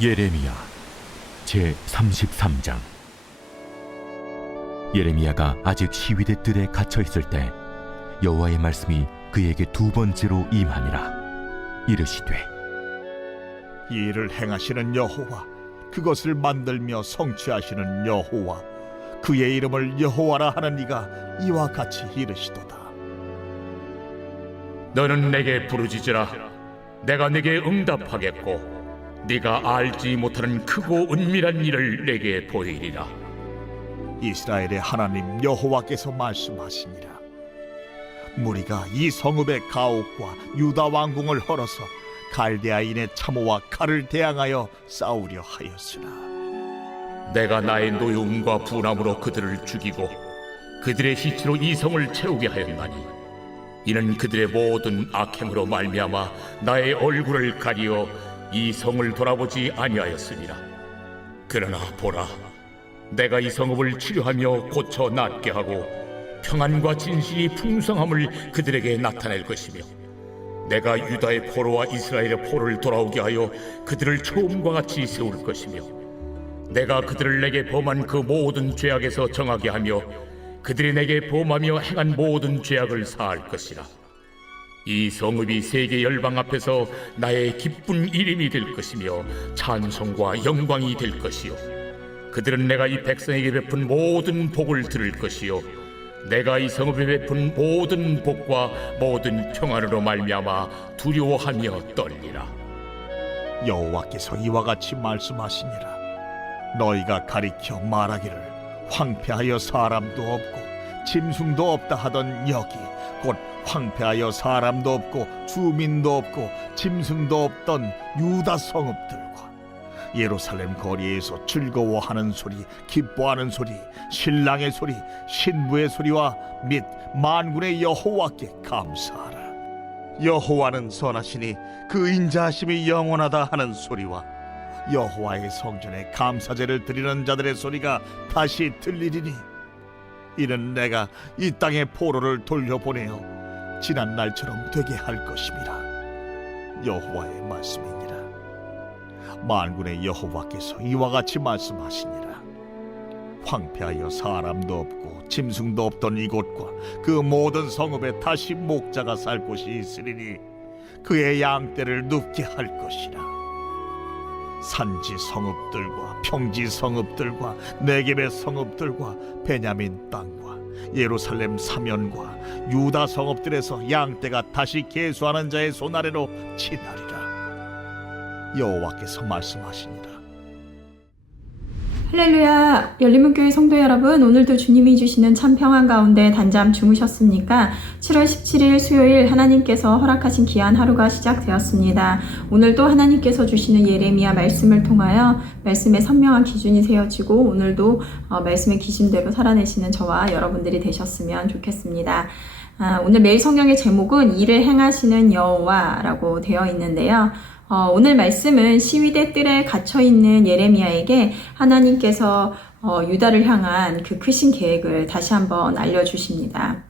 예레미야 제33장. 예레미야가 아직 시위대 뜰에 갇혀 있을 때 여호와의 말씀이 그에게 두 번째로 임하니라. 이르시되, 이 일을 행하시는 여호와, 그것을 만들며 성취하시는 여호와, 그의 이름을 여호와라 하는 이가 이와 같이 이르시도다. 너는 내게 부르짖으라. 내가 내게 응답하겠고 네가 알지 못하는 크고 은밀한 일을 내게 보이리라. 이스라엘의 하나님 여호와께서 말씀하시니라. 무리가 이 성읍의 가옥과 유다 왕궁을 헐어서 갈대아인의 참호와 칼을 대항하여 싸우려 하였으나, 내가 나의 노여움과 분함으로 그들을 죽이고 그들의 시체로 이 성을 채우게 하였나니, 이는 그들의 모든 악행으로 말미암아 나의 얼굴을 가리어 이 성을 돌아보지 아니하였으니라. 그러나 보라, 내가 이 성읍을 치료하며 고쳐 낫게 하고 평안과 진실이 풍성함을 그들에게 나타낼 것이며, 내가 유다의 포로와 이스라엘의 포로를 돌아오게 하여 그들을 처음과 같이 세울 것이며, 내가 그들을 내게 범한 그 모든 죄악에서 정하게 하며 그들이 내게 범하며 행한 모든 죄악을 사할 것이라. 이 성읍이 세계 열방 앞에서 나의 기쁜 이름이 될 것이며 찬송과 영광이 될 것이요, 그들은 내가 이 백성에게 베푼 모든 복을 들을 것이요, 내가 이 성읍에 베푼 모든 복과 모든 평안으로 말미암아 두려워하며 떨리라. 여호와께서 이와 같이 말씀하시니라. 너희가 가리켜 말하기를 황폐하여 사람도 없고 짐승도 없다 하던 여기, 곧 황폐하여 사람도 없고 주민도 없고 짐승도 없던 유다 성읍들과 예루살렘 거리에서 즐거워하는 소리, 기뻐하는 소리, 신랑의 소리, 신부의 소리와 및 만군의 여호와께 감사하라. 여호와는 선하시니 그 인자하심이 영원하다 하는 소리와 여호와의 성전에 감사제를 드리는 자들의 소리가 다시 들리리니, 이는 내가 이 땅의 포로를 돌려보내어 지난 날처럼 되게 할 것임이라. 여호와의 말씀이니라. 만군의 여호와께서 이와 같이 말씀하시니라. 황폐하여 사람도 없고 짐승도 없던 이곳과 그 모든 성읍에 다시 목자가 살 곳이 있으리니 그의 양떼를 눕게 할 것이라. 산지 성읍들과 평지 성읍들과 네겝의 성읍들과 베냐민 땅과 예루살렘 사면과 유다 성읍들에서 양떼가 다시 계수하는 자의 손 아래로 치나리라. 여호와께서 말씀하시니라. 할렐루야! 열린문교회 성도 여러분, 오늘도 주님이 주시는 참 평안 가운데 단잠 주무셨습니까? 7월 17일 수요일 하나님께서 허락하신 귀한 하루가 시작되었습니다. 오늘도 하나님께서 주시는 예레미야 말씀을 통하여 말씀의 선명한 기준이 세워지고 오늘도 말씀의 기준대로 살아내시는 저와 여러분들이 되셨으면 좋겠습니다. 오늘 매일 성경의 제목은 일을 행하시는 여호와라고 되어 있는데요. 오늘 말씀은 시위대 뜰에 갇혀있는 예레미야에게 하나님께서 유다를 향한 그 크신 계획을 다시 한번 알려주십니다.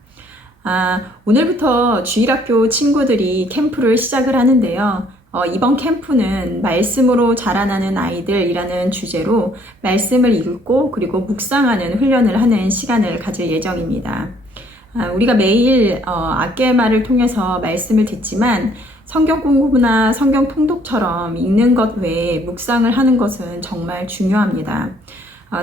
오늘부터 주일학교 친구들이 캠프를 시작을 하는데요. 이번 캠프는 말씀으로 자라나는 아이들이라는 주제로 말씀을 읽고 그리고 묵상하는 훈련을 하는 시간을 가질 예정입니다. 우리가 매일 악개말을 통해서 말씀을 듣지만 성경 공부나 성경 통독처럼 읽는 것 외에 묵상을 하는 것은 정말 중요합니다.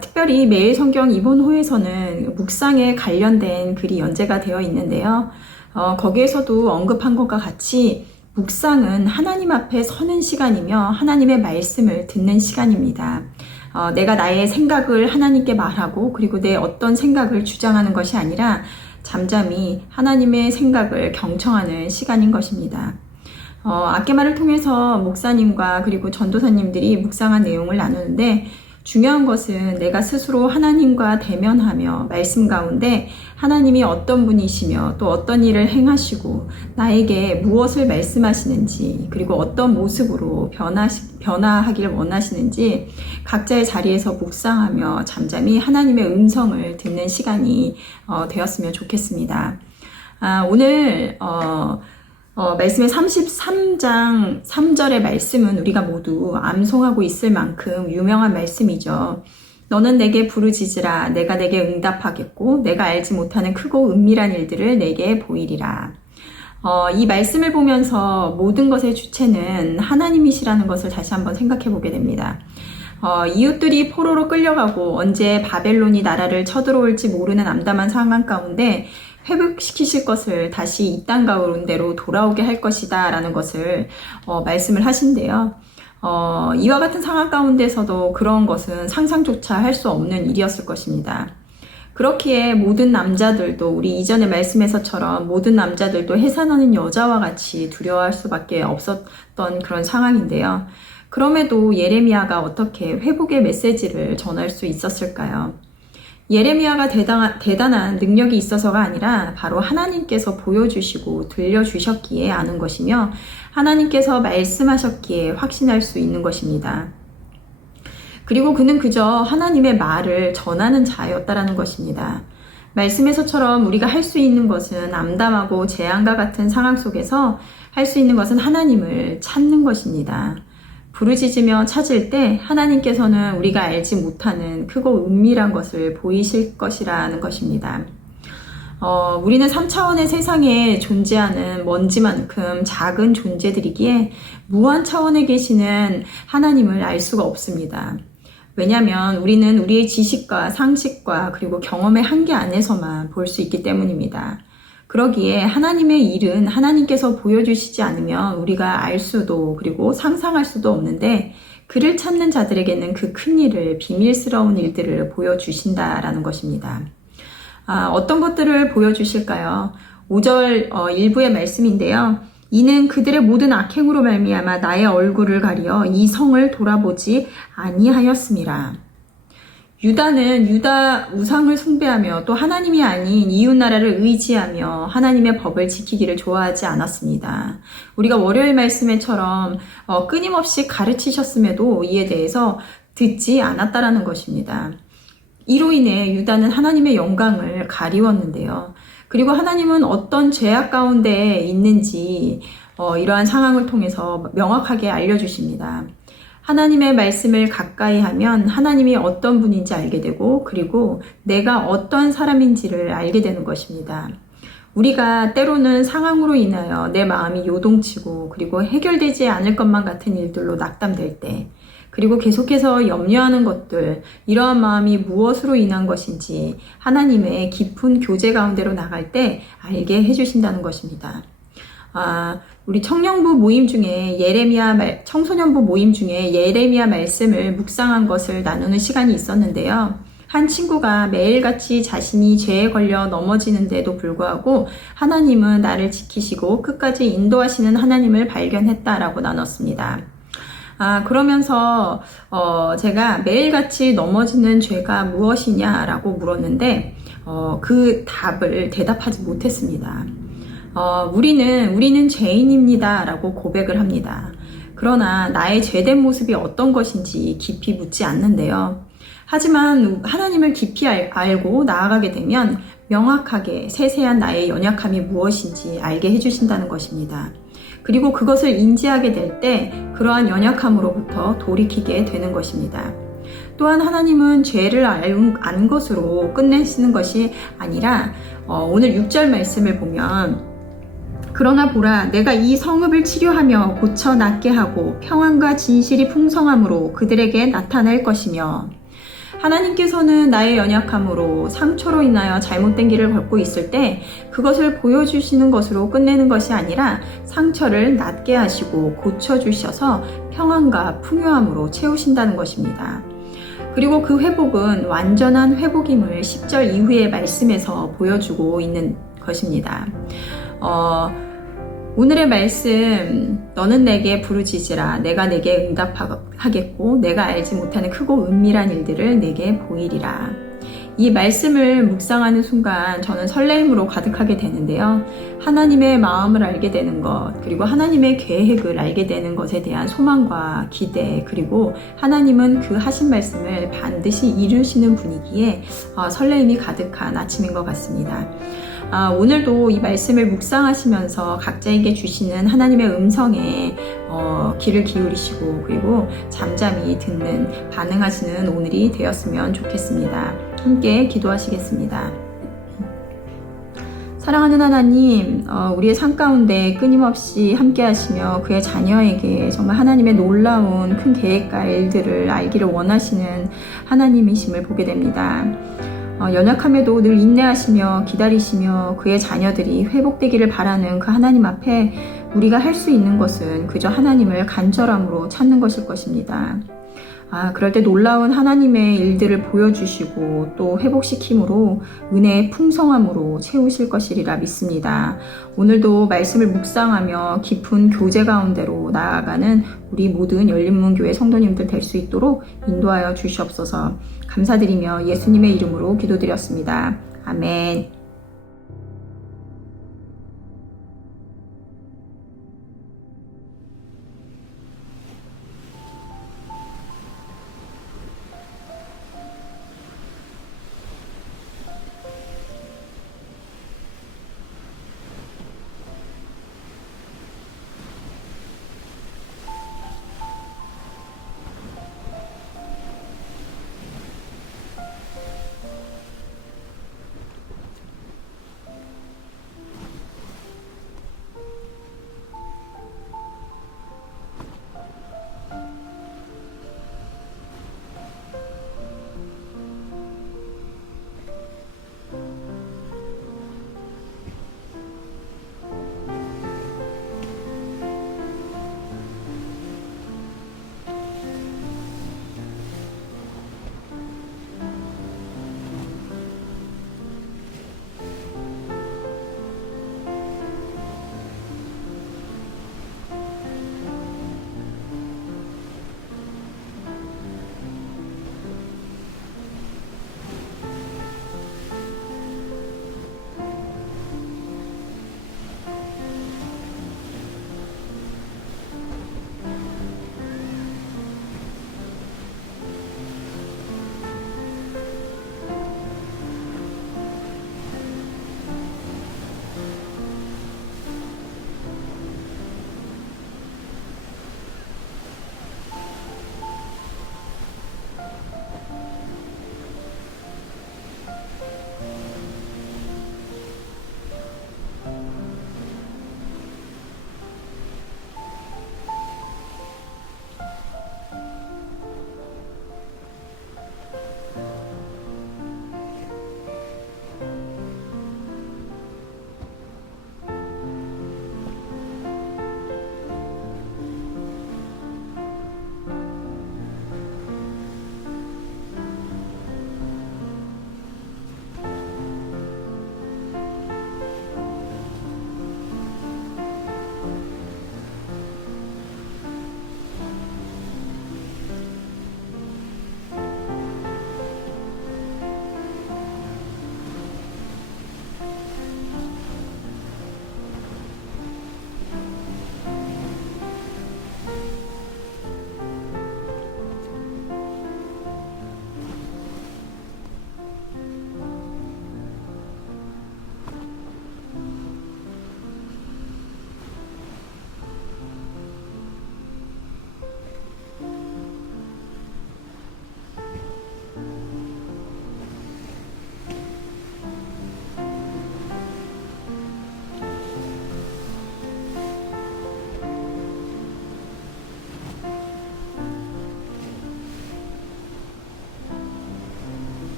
특별히 매일 성경 이번호에서는 묵상에 관련된 글이 연재가 되어 있는데요. 거기에서도 언급한 것과 같이 묵상은 하나님 앞에 서는 시간이며 하나님의 말씀을 듣는 시간입니다. 내가 나의 생각을 하나님께 말하고 그리고 내 어떤 생각을 주장하는 것이 아니라 잠잠히 하나님의 생각을 경청하는 시간인 것입니다. 악개말을 통해서 목사님과 그리고 전도사님들이 묵상한 내용을 나누는데, 중요한 것은 내가 스스로 하나님과 대면하며 말씀 가운데 하나님이 어떤 분이시며 또 어떤 일을 행하시고 나에게 무엇을 말씀하시는지 그리고 어떤 모습으로 변화하기를 원하시는지 각자의 자리에서 묵상하며 잠잠히 하나님의 음성을 듣는 시간이 되었으면 좋겠습니다. 오늘 말씀의 33장 3절의 말씀은 우리가 모두 암송하고 있을 만큼 유명한 말씀이죠. 너는 내게 부르짖으라. 내가 내게 응답하겠고 내가 알지 못하는 크고 은밀한 일들을 내게 보이리라. 이 말씀을 보면서 모든 것의 주체는 하나님이시라는 것을 다시 한번 생각해 보게 됩니다. 이웃들이 포로로 끌려가고 언제 바벨론이 나라를 쳐들어올지 모르는 암담한 상황 가운데 회복시키실 것을 다시 이 땅 가운데로 돌아오게 할 것이다 라는 것을 말씀을 하신대요. 이와 같은 상황 가운데서도 그런 것은 상상조차 할 수 없는 일이었을 것입니다. 그렇기에 모든 남자들도 우리 이전의 말씀에서처럼 모든 남자들도 해산하는 여자와 같이 두려워할 수밖에 없었던 그런 상황인데요. 그럼에도 예레미야가 어떻게 회복의 메시지를 전할 수 있었을까요? 예레미야가 대단한 능력이 있어서가 아니라 바로 하나님께서 보여주시고 들려주셨기에 아는 것이며 하나님께서 말씀하셨기에 확신할 수 있는 것입니다. 그리고 그는 그저 하나님의 말을 전하는 자였다라는 것입니다. 말씀에서처럼 우리가 할 수 있는 것은 암담하고 재앙과 같은 상황 속에서 할 수 있는 것은 하나님을 찾는 것입니다. 부르짖으며 찾을 때 하나님께서는 우리가 알지 못하는 크고 은밀한 것을 보이실 것이라는 것입니다. 우리는 3차원의 세상에 존재하는 먼지만큼 작은 존재들이기에 무한 차원에 계시는 하나님을 알 수가 없습니다. 왜냐하면 우리는 우리의 지식과 상식과 그리고 경험의 한계 안에서만 볼 수 있기 때문입니다. 그러기에 하나님의 일은 하나님께서 보여주시지 않으면 우리가 알 수도 그리고 상상할 수도 없는데 그를 찾는 자들에게는 그 큰 일을 비밀스러운 일들을 보여주신다라는 것입니다. 어떤 것들을 보여주실까요? 5절 일부의 말씀인데요. 이는 그들의 모든 악행으로 말미암아 나의 얼굴을 가리어 이 성을 돌아보지 아니하였음이라. 유다는 유다 우상을 숭배하며 또 하나님이 아닌 이웃나라를 의지하며 하나님의 법을 지키기를 좋아하지 않았습니다. 우리가 월요일 말씀에처럼 끊임없이 가르치셨음에도 이에 대해서 듣지 않았다라는 것입니다. 이로 인해 유다는 하나님의 영광을 가리웠는데요. 그리고 하나님은 어떤 죄악 가운데 있는지 이러한 상황을 통해서 명확하게 알려주십니다. 하나님의 말씀을 가까이 하면 하나님이 어떤 분인지 알게 되고 그리고 내가 어떤 사람인지를 알게 되는 것입니다. 우리가 때로는 상황으로 인하여 내 마음이 요동치고 그리고 해결되지 않을 것만 같은 일들로 낙담될 때 그리고 계속해서 염려하는 것들, 이러한 마음이 무엇으로 인한 것인지 하나님의 깊은 교제 가운데로 나갈 때 알게 해주신다는 것입니다. 우리 청년부 모임 중에 청소년부 모임 중에 예레미야 말씀을 묵상한 것을 나누는 시간이 있었는데요. 한 친구가 매일같이 자신이 죄에 걸려 넘어지는데도 불구하고 하나님은 나를 지키시고 끝까지 인도하시는 하나님을 발견했다라고 나눴습니다. 그러면서 제가 매일같이 넘어지는 죄가 무엇이냐라고 물었는데 그 답을 대답하지 못했습니다. 우리는 죄인입니다 라고 고백을 합니다. 그러나 나의 죄된 모습이 어떤 것인지 깊이 묻지 않는데요. 하지만 하나님을 깊이 알고 나아가게 되면 명확하게 세세한 나의 연약함이 무엇인지 알게 해주신다는 것입니다. 그리고 그것을 인지하게 될 때 그러한 연약함으로부터 돌이키게 되는 것입니다. 또한 하나님은 죄를 안 것으로 끝내시는 것이 아니라 오늘 6절 말씀을 보면 그러나 보라 내가 이 성읍을 치료하며 고쳐 낫게 하고 평안과 진실이 풍성함으로 그들에게 나타낼 것이며 하나님께서는 나의 연약함으로 상처로 인하여 잘못된 길을 걷고 있을 때 그것을 보여주시는 것으로 끝내는 것이 아니라 상처를 낫게 하시고 고쳐주셔서 평안과 풍요함으로 채우신다는 것입니다. 그리고 그 회복은 완전한 회복임을 10절 이후의 말씀에서 보여주고 있는 것입니다. 오늘의 말씀 너는 내게 부르짖으라 내가 내게 응답하겠고 내가 알지 못하는 크고 은밀한 일들을 내게 보이리라. 이 말씀을 묵상하는 순간 저는 설레임으로 가득하게 되는데요. 하나님의 마음을 알게 되는 것 그리고 하나님의 계획을 알게 되는 것에 대한 소망과 기대 그리고 하나님은 그 하신 말씀을 반드시 이루시는 분이기에 설레임이 가득한 아침인 것 같습니다. 오늘도 이 말씀을 묵상하시면서 각자에게 주시는 하나님의 음성에 귀를 기울이시고 그리고 잠잠히 듣는 반응하시는 오늘이 되었으면 좋겠습니다. 함께 기도하시겠습니다. 사랑하는 하나님, 우리의 삶 가운데 끊임없이 함께 하시며 그의 자녀에게 정말 하나님의 놀라운 큰 계획과 일들을 알기를 원하시는 하나님이심을 보게 됩니다. 연약함에도 늘 인내하시며 기다리시며 그의 자녀들이 회복되기를 바라는 그 하나님 앞에 우리가 할 수 있는 것은 그저 하나님을 간절함으로 찾는 것일 것입니다. 그럴 때 놀라운 하나님의 일들을 보여주시고 또 회복시킴으로 은혜의 풍성함으로 채우실 것이리라 믿습니다. 오늘도 말씀을 묵상하며 깊은 교제 가운데로 나아가는 우리 모든 열린문교회 성도님들 될 수 있도록 인도하여 주시옵소서. 감사드리며 예수님의 이름으로 기도드렸습니다. 아멘.